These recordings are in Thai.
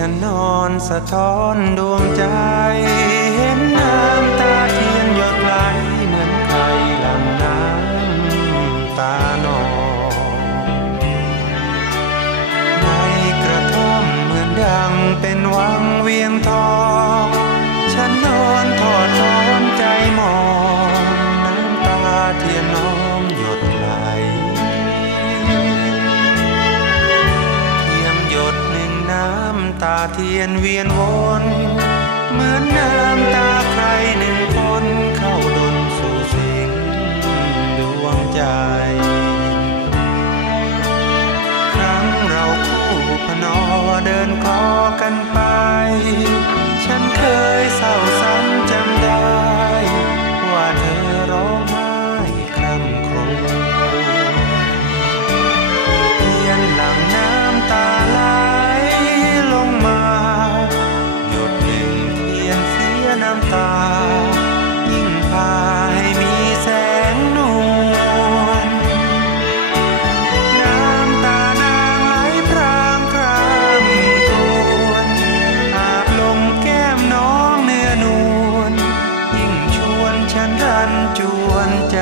ฉันนอนสะท้อนดวงใจเห็นน้ำ ตาเทียนเวียนวน เหมือนน้ำตาใครหนึ่ง ตา ยิ่งพาให้มีแสงนวลน้ำตานางไหลพรางครามครวนอาบลงแก้มน้องเนื้อนวลยิ่งชวนฉันรันจวนใจ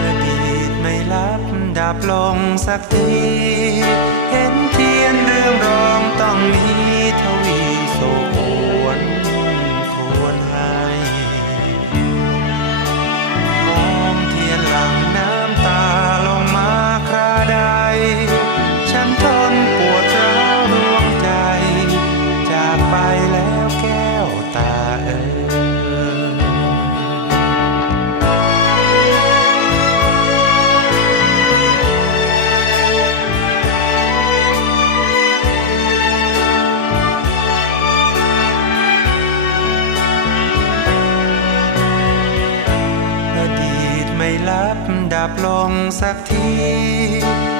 อดีตไม่ลับดับลงสักทีเห็น ดับลงสักที